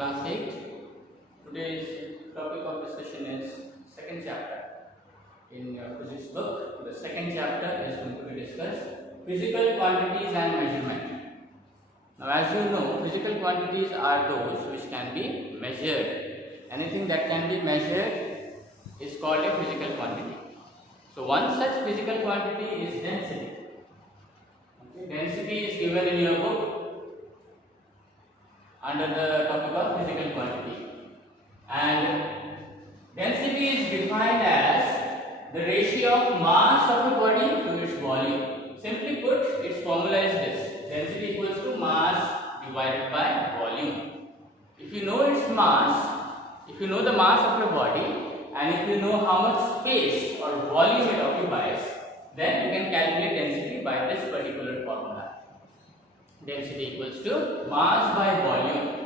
class 8. Today's topic of discussion is second chapter in your physics book. The second chapter is going to be discussed physical quantities and measurement. Now, as you know, physical quantities are those which can be measured. Anything that can be measured is called a physical quantity. So, one such physical quantity is density. Density is given in your book under the topic of physical quantity, and density is defined as the ratio of mass of a body to its volume. Simply put, its formula is this: density equals to mass divided by volume. If you know its mass, if you know the mass of your body, and if you know how much space or volume it occupies, then you can calculate density by this particular formula. Density equals to mass by volume.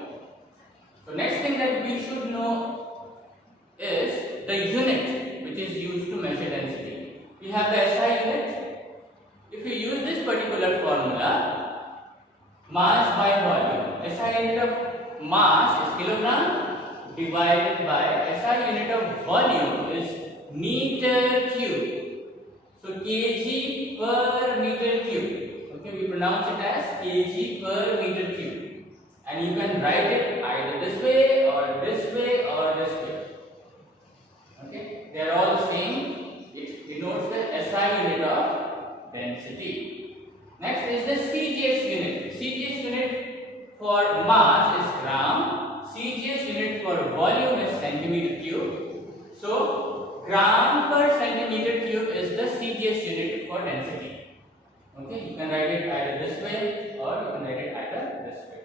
So next thing that we should know is the unit which is used to measure density. We have the SI unit. If you use this particular formula, mass by volume, SI unit of mass is kilogram divided by SI unit of volume is meter cube. So kg per meter cube. Okay, we pronounce it as kg per meter cube, and you can write it either this way or this way or this way. Okay, they are all the same. It denotes the SI unit of density. Next is the CGS unit. CGS unit for mass is gram. CGS unit for volume is centimeter cube. So gram per centimeter cube is the CGS unit for density. Okay, you can write it either this way or you can write it either this way.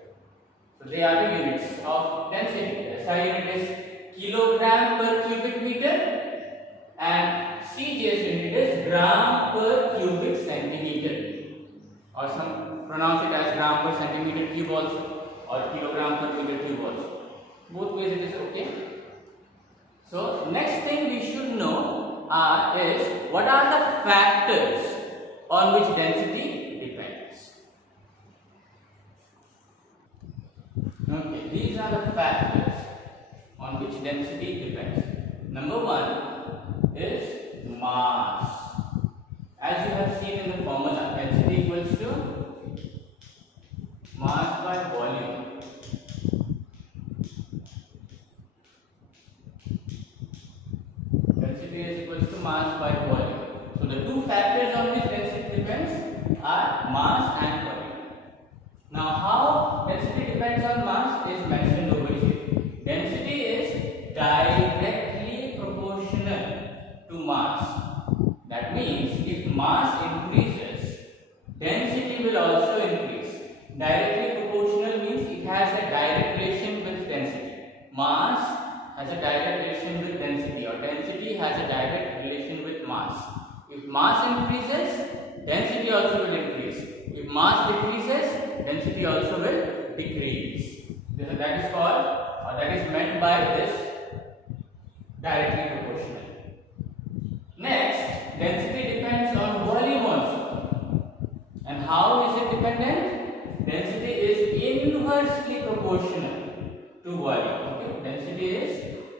So they are the units of density. The SI unit is kilogram per cubic meter and CGS unit is gram per cubic centimeter, or some pronounce it as gram per centimeter cube also, or kilogram per meter cube also. Both ways it is okay. So next thing we should know is what are the factors on which density depends. Okay, these are the factors on which density depends. Number one is mass. As you have seen in the formula, density equals to mass by volume. Density is equals to mass by volume. So the two factors on which density depends are mass and volume. Now how density depends on mass is mentioned over here. Density is directly proportional to mass. That means if mass increases, density will also increase. Directly proportional means it has a direct relation with density. Mass has a direct relation with density, or density has a direct relation with mass. If mass increases, density also will increase. If mass decreases, density also will decrease. That is called, or that is meant by this directly proportional. Next, density depends on volume also. And how is it dependent? Density is inversely proportional to volume. Okay? Density is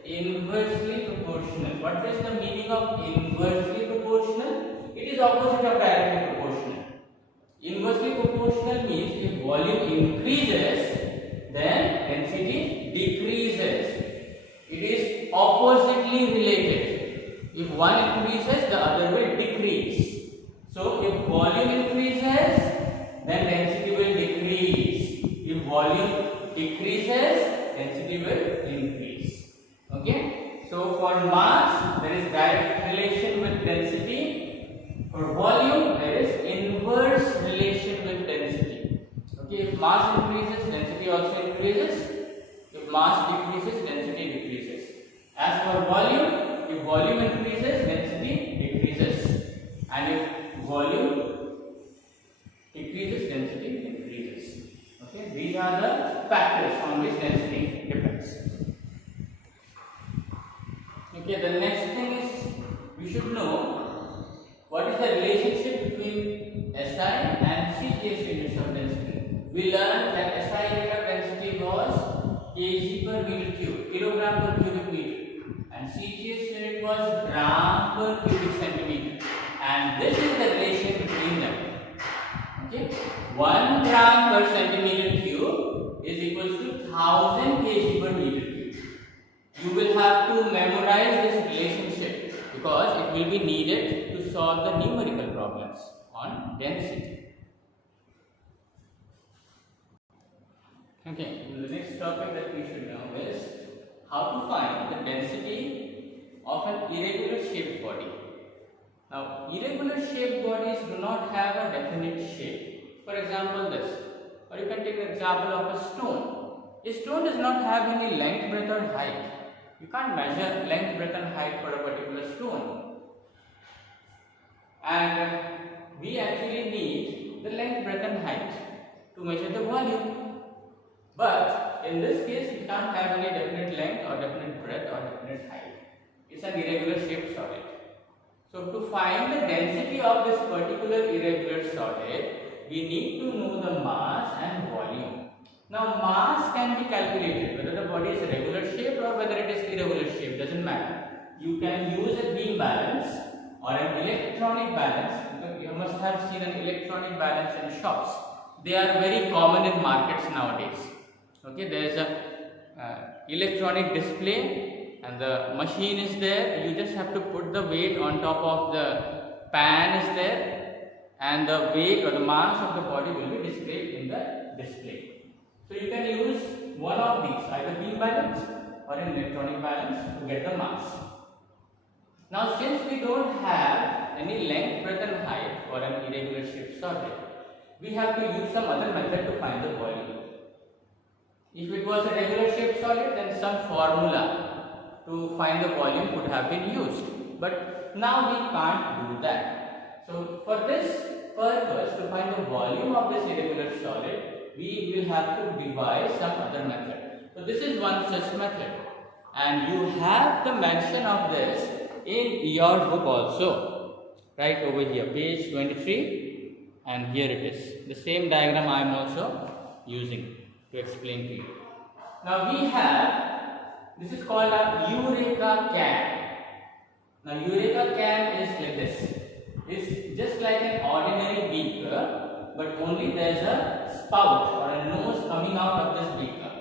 inversely proportional. What is the meaning of inversely proportional? It is opposite of directly proportional. Inversely proportional means if volume increases, then density decreases. It is oppositely related. If one increases, the other will decrease. So if volume increases, then density will decrease. If volume decreases, density will increase. Okay? So for mass, there is direct relation with density. For volume, there is inverse relation with density. Okay, if mass increases, density also increases. If mass decreases, density decreases. As for volume, if volume increases, density decreases. And if volume decreases, density increases. Okay, these are the factors on which density depends. Okay, the next thing is we should know what is the relationship between SI and CGS units of density. We learned that SI unit of density was kg per meter cube, kilogram per cubic meter, and CGS unit was gram per cubic centimeter, and this is the relation between them. Okay, 1 gram per centimeter cube is equals to 1000 kg per meter cube. You will have to memorize this relationship because it will be needed to solve the numerical problems on density. Okay, the next topic that we should know is how to find the density of an irregular shaped body. Now, irregular shaped bodies do not have a definite shape. For example, this, or you can take the example of a stone. A stone does not have any length, breadth or height. You can't measure length, breadth and height for a particular stone. And we actually need the length, breadth and height to measure the volume. But in this case, we can't have any definite length or definite breadth or definite height. It's an irregular shaped solid. So to find the density of this particular irregular solid, we need to know the mass and volume. Now mass can be calculated whether the body is regular shaped or whether it is irregular shaped, doesn't matter. You can use a beam balance or an electronic balance. You must have seen an electronic balance in shops. They are very common in markets nowadays. Okay, there is a electronic display and the machine is there. You just have to put the weight on top of the pan is there, and the weight or the mass of the body will be displayed in the display. So you can use one of these, either beam balance or an electronic balance, to get the mass. Now since we don't have any length, breadth and height for an irregular shaped solid, we have to use some other method to find the volume. If it was a regular shaped solid, then some formula to find the volume could have been used. But now we can't do that. So for this purpose, to find the volume of this irregular solid, we will have to devise some other method. So this is one such method, and you have the mention of this in your book also, right over here, page 23, and here it is. The same diagram I am also using to explain to you. Now we have, this is called a Eureka can. Now Eureka can is like this. It's just like an ordinary beaker, but only there is a spout or a nose coming out of this beaker.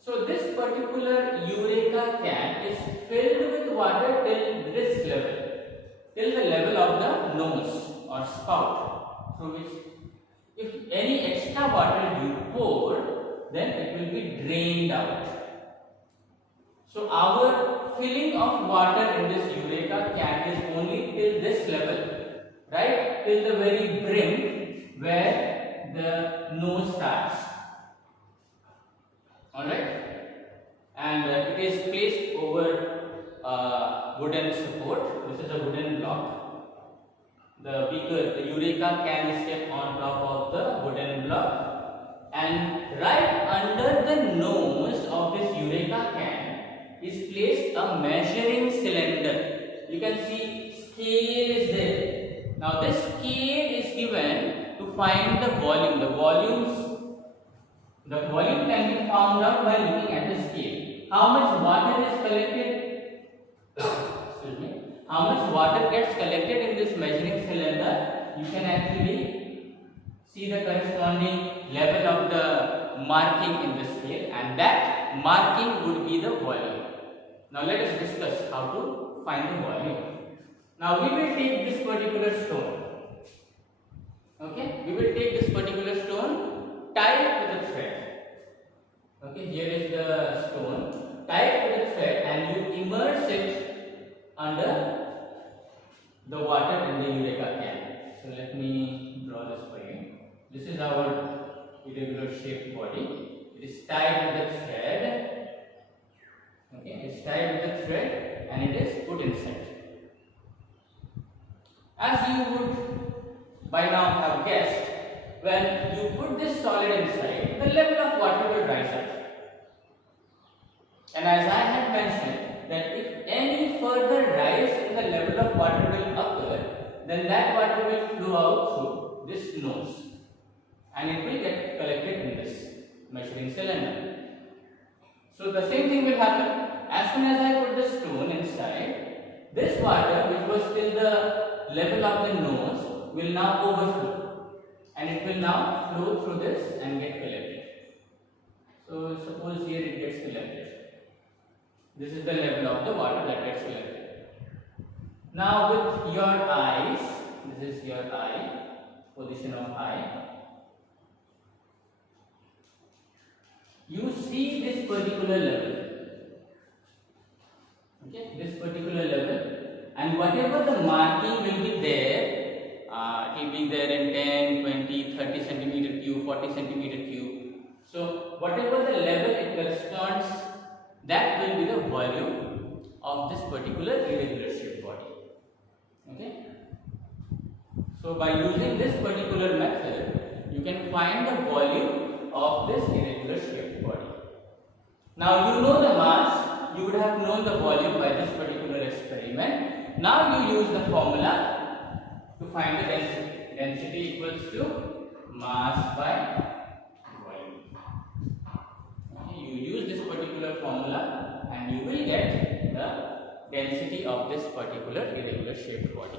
So this particular Eureka can is filled with water till this level, till the level of the nose or spout, through which if any extra water you pour, then it will be drained out. So our filling of water in this Eureka can is only till this level, right, till the very brim where the nose starts. Alright, and it is placed over a wooden support. This is a wooden block. The beaker, the Eureka can is kept on top of the wooden block, and right under the nose of this Eureka can is placed a measuring cylinder. You can see scale is there. Now this scale is given to find the volume. The volume can be found out by looking at the scale. How much water is collected? Excuse me. How much water gets collected in this measuring cylinder? You can actually see the corresponding level of the marking in the scale, and that marking would be the volume. Now let us discuss how to find the volume. Now we will take this particular stone. Okay, we will take this particular stone, tie it with a thread. Okay, here is the stone, tie it with a thread, and you immerse it under the water in the Eureka can. So let me draw this for you. This is our irregular shaped body. It is tied with a thread. Okay, it is tied with a thread and it is put inside. As you would by now have guessed, when you put this solid inside, the level of water will rise up. And as I had mentioned, that if any further rise in the level of water will occur, then that water will flow out through this nose and it will get collected in this measuring cylinder. So the same thing will happen. As soon as I put the stone inside, this water which was till the level of the nose will now overflow, and it will now flow through this and get collected. So suppose here it gets collected. This is the level of the water that gets collected. Now with your eyes, this is your eye, position of eye. You see this particular level. Okay, this particular level, and whatever the marking will be there, it will be there in 10, 20, 30 centimeter cube, 40 centimeter cube. So whatever the level it corresponds, that will be the volume of this particular irregular shaped body. Okay. So by using this particular method, you can find the volume of this irregular shaped body. Now you know the mass, you would have known the volume by this particular experiment. Now you use the formula to find the density. Density equals to mass by volume. Okay, you use this particular formula and you will get the density of this particular irregular shaped body.